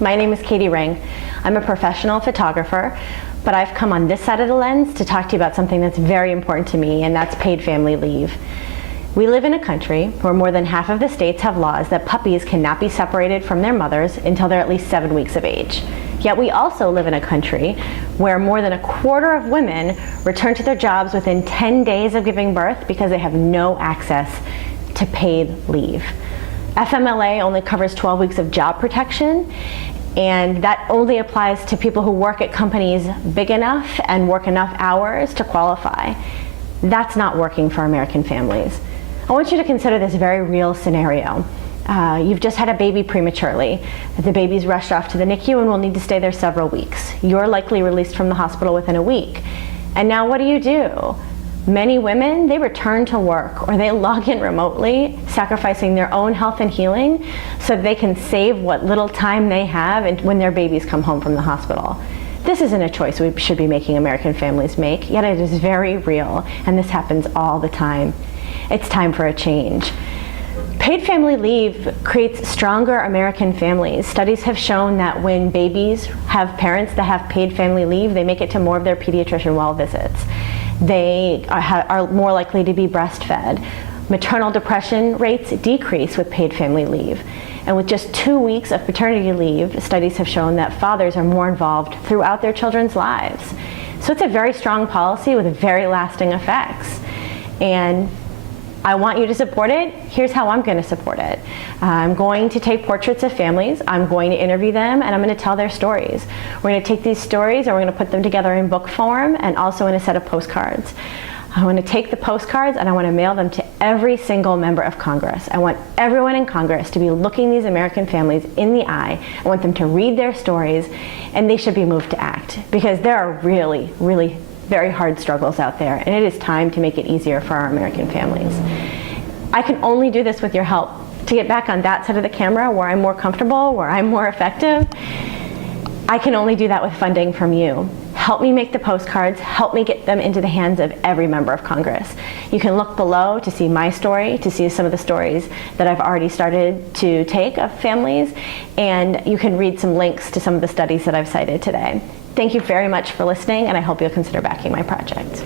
My name is Katie Ring. I'm a professional photographer, but I've come on this side of the lens to talk to you about something that's very important to me, and that's paid family leave. We live in a country where more than half of the states have laws that puppies cannot be separated from their mothers until they're at least 7 weeks of age. Yet we also live in a country where more than a quarter of women return to their jobs within 10 days of giving birth because they have no access to paid leave. FMLA only covers 12 weeks of job protection, and that only applies to people who work at companies big enough and work enough hours to qualify. That's not working for American families. I want you to consider this very real scenario. You've just had a baby prematurely. The baby's rushed off to the NICU and will need to stay there several weeks. You're likely released from the hospital within a week. And now what do? Many women, they return to work or they log in remotely, sacrificing their own health and healing so they can save what little time they have when their babies come home from the hospital. This isn't a choice we should be making American families make, yet it is very real, and this happens all the time. It's time for a change. Paid family leave creates stronger American families. Studies have shown that when babies have parents that have paid family leave, they make it to more of their pediatrician well visits. They are more likely to be breastfed. Maternal depression rates decrease with paid family leave. And with just 2 weeks of paternity leave, studies have shown that fathers are more involved throughout their children's lives. So it's a very strong policy with very lasting effects. And I want you to support it. Here's how I'm going to support it. I'm going to take portraits of families, I'm going to interview them, and I'm going to tell their stories. We're going to take these stories and we're going to put them together in book form and also in a set of postcards. I want to take the postcards and I want to mail them to every single member of Congress. I want everyone in Congress to be looking these American families in the eye. I want them to read their stories, and they should be moved to act, because there are really, really very hard struggles out there, and it is time to make it easier for our American families. I can only do this with your help. To get back on that side of the camera where I'm more comfortable, where I'm more effective, I can only do that with funding from you. Help me make the postcards, help me get them into the hands of every member of Congress. You can look below to see my story, to see some of the stories that I've already started to take of families, and you can read some links to some of the studies that I've cited today. Thank you very much for listening, and I hope you'll consider backing my project.